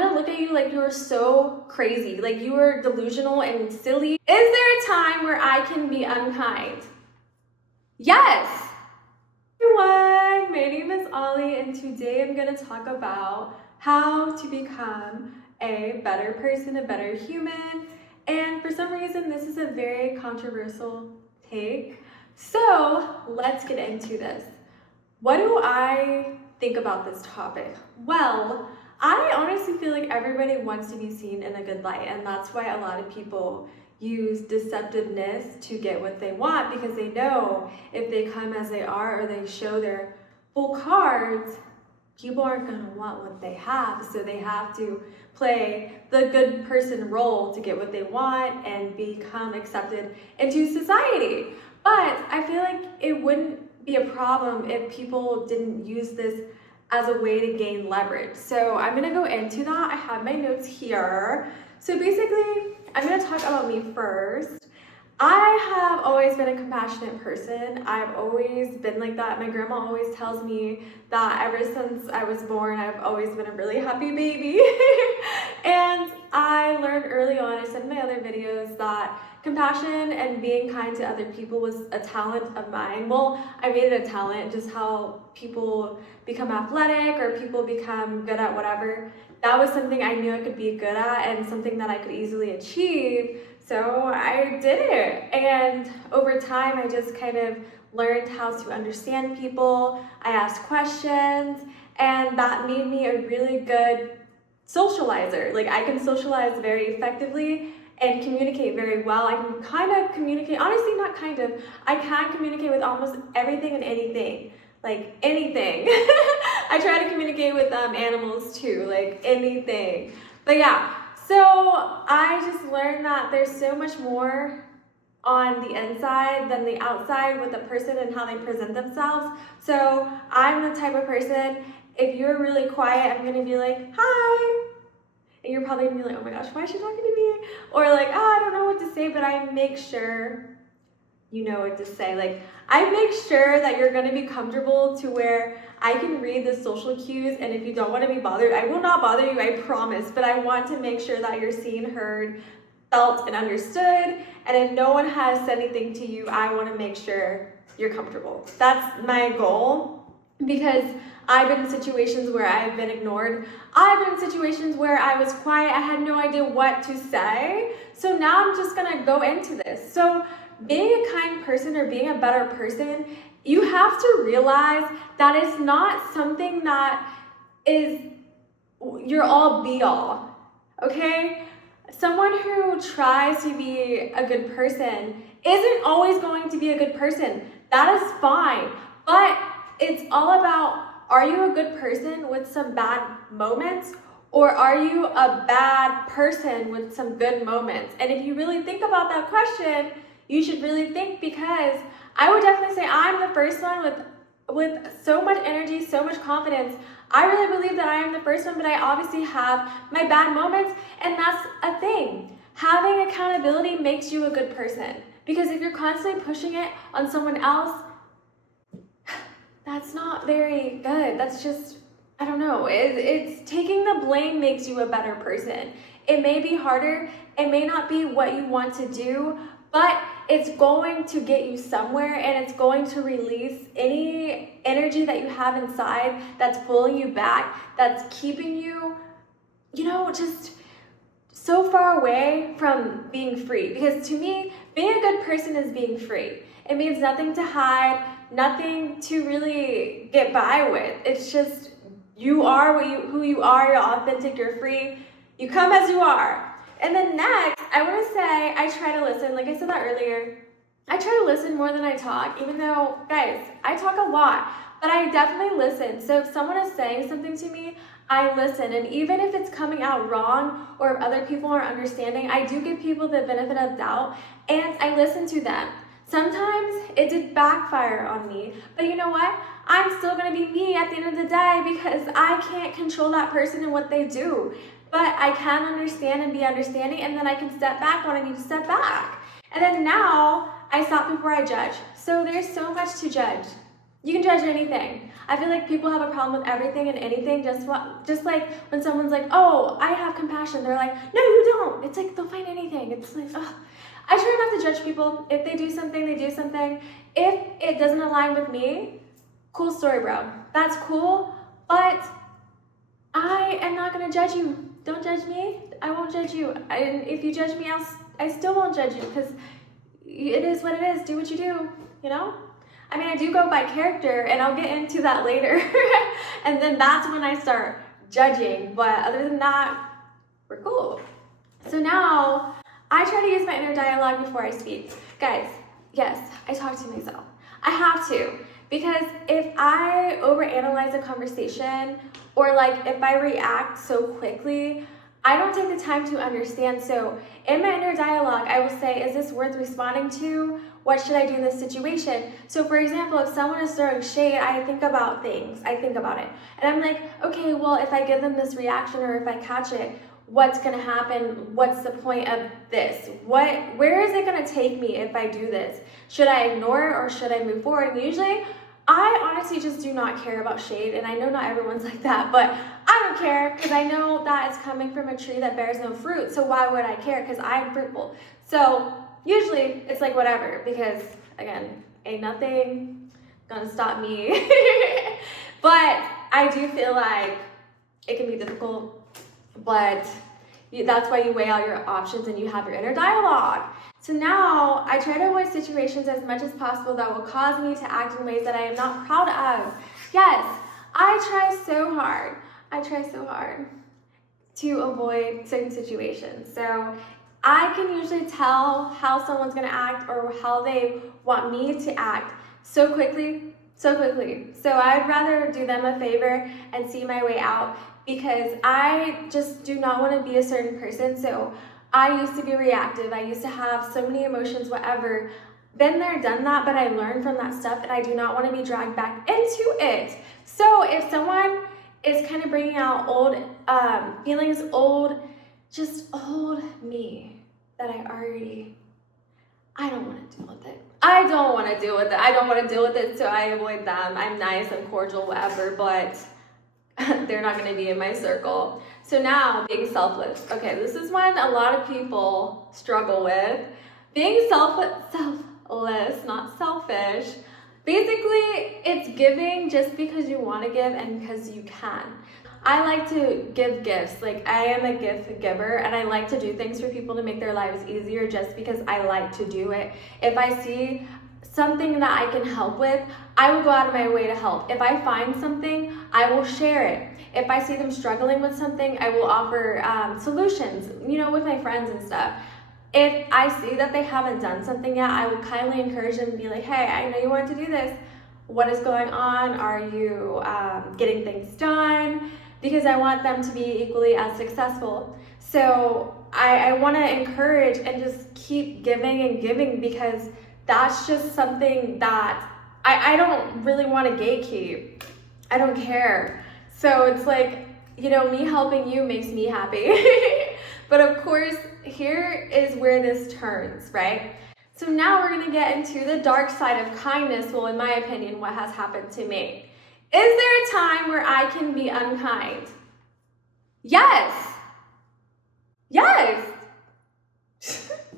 gonna look at you like you're so crazy, like you are delusional and silly. Is there a time where I can be unkind? Yes! Everyone, my name is Ollie, and today I'm gonna talk about how to become a better person, a better human. And for some reason, this is a very controversial take. So let's get into this. What do I think about this topic? Well, I honestly feel like everybody wants to be seen in a good light, and that's why a lot of people use deceptiveness to get what they want, because they know if they come as they are or they show their full cards, people aren't going to want what they have, so they have to play the good person role to get what they want and become accepted into society. But I feel like it wouldn't be a problem if people didn't use this as a way to gain leverage. So I'm gonna go into that. I have my notes here. So basically, I'm gonna talk about me first. I have always been a compassionate person. I've always been like that. My grandma always tells me that ever since I was born, I've always been a really happy baby. And I learned early on, I said in my other videos, that compassion and being kind to other people was a talent of mine. Well, I made it a talent, just how people become athletic or people become good at whatever. That was something I knew I could be good at and something that I could easily achieve. So I did it. And over time, I just kind of learned how to understand people. I asked questions, and that made me a really good socializer. Like, I can socialize very effectively and communicate very well. I can kind of communicate, honestly, not kind of, I can communicate with almost everything and anything. Like anything. I try to communicate with animals too, like anything. But yeah, so I just learned that there's so much more on the inside than the outside with a person and how they present themselves. So I'm the type of person, if you're really quiet, I'm gonna be like, hi. And you're probably gonna be like, oh my gosh, why is she talking to me? Or like, oh, I don't know what to say, but I make sure you know what to say. Like, I make sure that you're gonna be comfortable to where I can read the social cues, and if you don't wanna be bothered, I will not bother you, I promise, but I want to make sure that you're seen, heard, felt, and understood, and if no one has said anything to you, I wanna make sure you're comfortable. That's my goal, because I've been in situations where I've been ignored. I've been in situations where I was quiet, I had no idea what to say, so now I'm just gonna go into this. So being a kind person or being a better person, you have to realize that it's not something that is your all be all, okay? Someone who tries to be a good person isn't always going to be a good person. That is fine, but it's all about, are you a good person with some bad moments, or are you a bad person with some good moments? And if you really think about that question, you should really think, because I would definitely say I'm the first one with so much energy, so much confidence. I really believe that I am the first one, but I obviously have my bad moments, and that's a thing. Having accountability makes you a good person, because if you're constantly pushing it on someone else, that's not very good. That's just, I don't know. It's taking the blame makes you a better person. It may be harder. It may not be what you want to do, but it's going to get you somewhere, and it's going to release any energy that you have inside that's pulling you back, that's keeping you, just so far away from being free. Because to me, being a good person is being free. It means nothing to hide, nothing to really get by with. It's just, you are who you are, you're authentic, you're free, you come as you are. And then next, I want to say I try to listen. Like I said that earlier, I try to listen more than I talk, even though, guys, I talk a lot, but I definitely listen. So if someone is saying something to me, I listen. And even if it's coming out wrong, or if other people aren't understanding, I do give people the benefit of doubt, and I listen to them. Sometimes it did backfire on me, but you know what? I'm still gonna be me at the end of the day, because I can't control that person and what they do. But I can understand and be understanding, and then I can step back when I need to step back. And then now, I stop before I judge. So there's so much to judge. You can judge anything. I feel like people have a problem with everything and anything. Just like when someone's like, oh, I have compassion. They're like, no, you don't. It's like they'll find anything. It's like, ugh. I try not to judge people. If they do something, they do something. If it doesn't align with me, cool story, bro. That's cool. But I am not gonna judge you. Don't judge me. I won't judge you. And if you judge me, I still won't judge you because it is what it is. Do what you do, you know? I mean, I do go by character, and I'll get into that later. And then that's when I start judging. But other than that, we're cool. So now, I try to use my inner dialogue before I speak. Guys, yes, I talk to myself. I have to. Because if I overanalyze a conversation, or like if I react so quickly, I don't take the time to understand. So in my inner dialogue, I will say, is this worth responding to? What should I do in this situation? So for example, if someone is throwing shade, I think about things. I think about it. And I'm like, okay, well, if I give them this reaction or if I catch it, what's gonna happen? What's the point of this? Where is it gonna take me if I do this? Should I ignore it or should I move forward? And usually, I honestly just do not care about shade, and I know not everyone's like that, but I don't care because I know that it's coming from a tree that bears no fruit, so why would I care? Because I'm fruitful. So usually it's like whatever, because again, ain't nothing gonna stop me. But I do feel like it can be difficult, but that's why you weigh out your options and you have your inner dialogue. So now, I try to avoid situations as much as possible that will cause me to act in ways that I am not proud of. Yes, I try so hard to avoid certain situations. So I can usually tell how someone's gonna act or how they want me to act so quickly. So I'd rather do them a favor and see my way out because I just do not want to be a certain person. So I used to be reactive. I used to have so many emotions, whatever. Been there, done that, but I learned from that stuff and I do not want to be dragged back into it. So if someone is kind of bringing out old feelings, old me that I don't want to deal with it. I don't want to deal with it, so I avoid them. I'm nice, I'm cordial, whatever, but they're not going to be in my circle. So now, being selfless. Okay, this is one a lot of people struggle with. Being selfless, not selfish. Basically, it's giving just because you want to give and because you can. I like to give gifts. Like, I am a gift giver, and I like to do things for people to make their lives easier just because I like to do it. If I see something that I can help with, I will go out of my way to help. If I find something, I will share it. If I see them struggling with something, I will offer solutions, with my friends and stuff. If I see that they haven't done something yet, I will kindly encourage them and be like, hey, I know you want to do this. What is going on? Are you getting things done? Because I want them to be equally as successful. So I want to encourage and just keep giving and giving because that's just something that I don't really want to gatekeep. I don't care. So it's like, me helping you makes me happy. But of course, here is where this turns, right? So now we're going to get into the dark side of kindness. Well, in my opinion, what has happened to me. Is there a time where I can be unkind? Yes.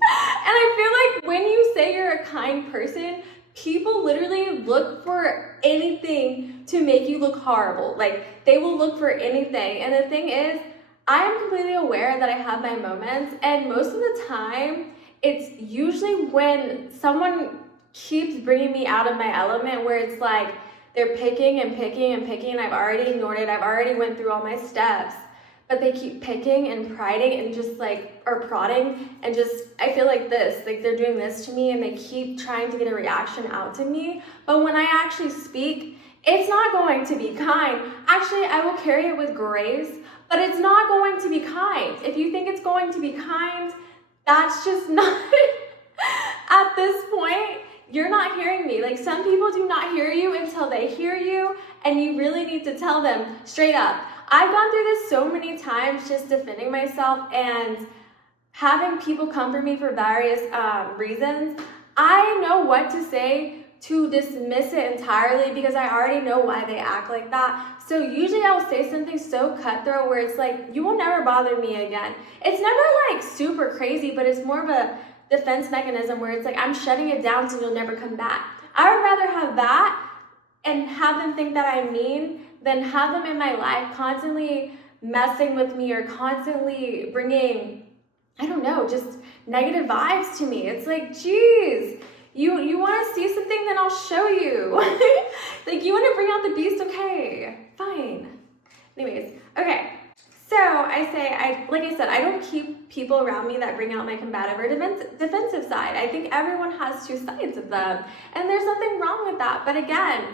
And I feel like when you say you're a kind person, people literally look for anything to make you look horrible. Like, they will look for anything. And the thing is, I am completely aware that I have my moments, and most of the time, it's usually when someone keeps bringing me out of my element, where it's like they're picking and picking and picking, and I've already ignored it. I've already went through all my steps, but they keep picking and priding and just or prodding, and I feel like this, like they're doing this to me, and they keep trying to get a reaction out to me. But when I actually speak, it's not going to be kind. Actually, I will carry it with grace, but it's not going to be kind. If you think it's going to be kind, that's just not at this point. You're not hearing me. Like, some people do not hear you until they hear you, and you really need to tell them straight up. I've gone through this so many times, just defending myself and having people come for me for various reasons. I know what to say to dismiss it entirely because I already know why they act like that. So usually I'll say something so cutthroat where it's like, you will never bother me again. It's never like super crazy, but it's more of a defense mechanism where it's like, I'm shutting it down so you'll never come back. I would rather have that and have them think that I'm mean than have them in my life constantly messing with me or constantly bringing, I don't know, just negative vibes to me. It's like, geez, you want to see something, then I'll show you. Like, you want to bring out the beast? Okay, fine. Anyways, okay. So like I said, I don't keep people around me that bring out my combative or defensive side. I think everyone has two sides of them, and there's nothing wrong with that. But again,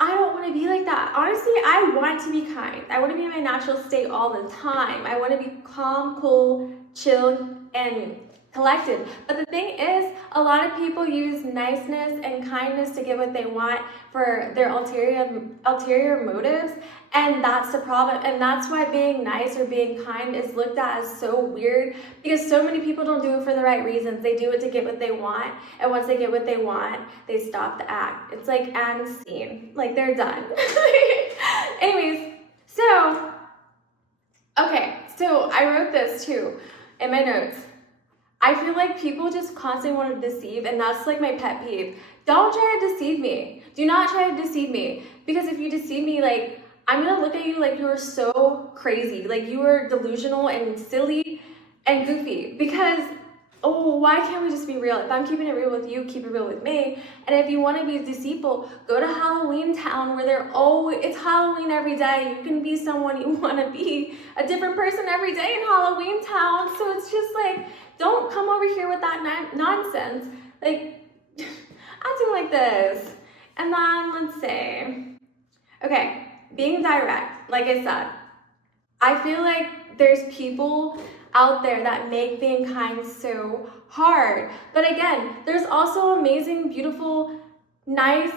I don't want to be like that. Honestly, I want to be kind. I want to be in my natural state all the time. I want to be calm, cool, chill, and collected. But the thing is, a lot of people use niceness and kindness to get what they want for their ulterior motives, and that's the problem. And that's why being nice or being kind is looked at as so weird, because so many people don't do it for the right reasons. They do it to get what they want, and once they get what they want, they stop the act. It's like, and scene. Like, they're done. Anyways, so I wrote this too in my notes. I feel like people just constantly want to deceive, and that's like my pet peeve. Don't try to deceive me. Do not try to deceive me, because if you deceive me, like, I'm gonna look at you like you're so crazy, like you are delusional and silly and goofy. Because, oh, why can't we just be real? If I'm keeping it real with you, keep it real with me. And if you want to be deceitful, go to Halloween Town, where it's Halloween every day. You can be someone you want to be, a different person every day in Halloween Town. So it's just like, don't come over here with that nonsense, like acting like this. And then let's say, okay, being direct. Like I said, I feel like there's people out there that make being kind so hard. But again, there's also amazing, beautiful, nice,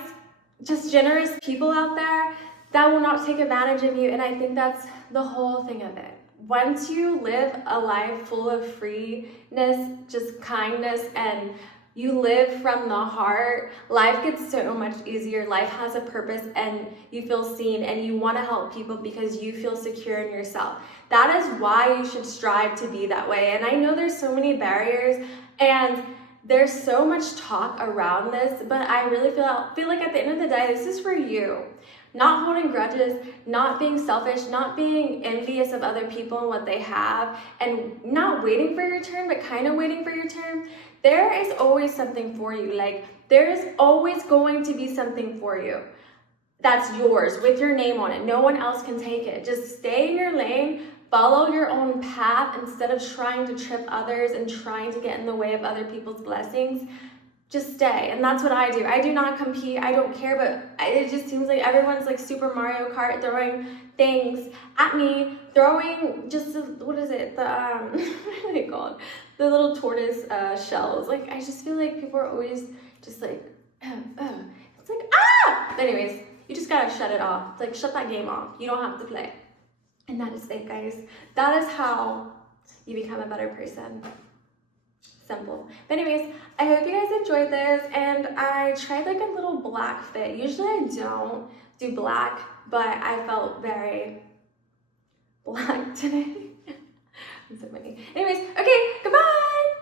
just generous people out there that will not take advantage of you. And I think that's the whole thing of it. Once you live a life full of freeness, just kindness, and you live from the heart, life gets so much easier. Life has a purpose, and you feel seen, and you want to help people because you feel secure in yourself. That is why you should strive to be that way. And I know there's so many barriers, and there's so much talk around this, but I really feel like at the end of the day, this is for you. Not holding grudges, not being selfish, not being envious of other people and what they have, and not waiting for your turn, but kind of waiting for your turn. There is always something for you. Like, there is always going to be something for you that's yours with your name on it. No one else can take it. Just stay in your lane, follow your own path instead of trying to trip others and trying to get in the way of other people's blessings. Just stay. And that's what I do. I do not compete. I don't care, but it just seems like everyone's like Super Mario Kart, throwing things at me, throwing just, what is it? The, what are they called? The little tortoise shells. Like, I just feel like people are always just like, it's like, ah! But anyways, you just gotta shut it off. Like, shut that game off. You don't have to play. And that is it, guys. That is how you become a better person. Simple. But anyways, I hope you guys enjoyed this, and I tried like a little black fit. Usually I don't do black, but I felt very black today. I'm so funny. Anyways, okay, goodbye!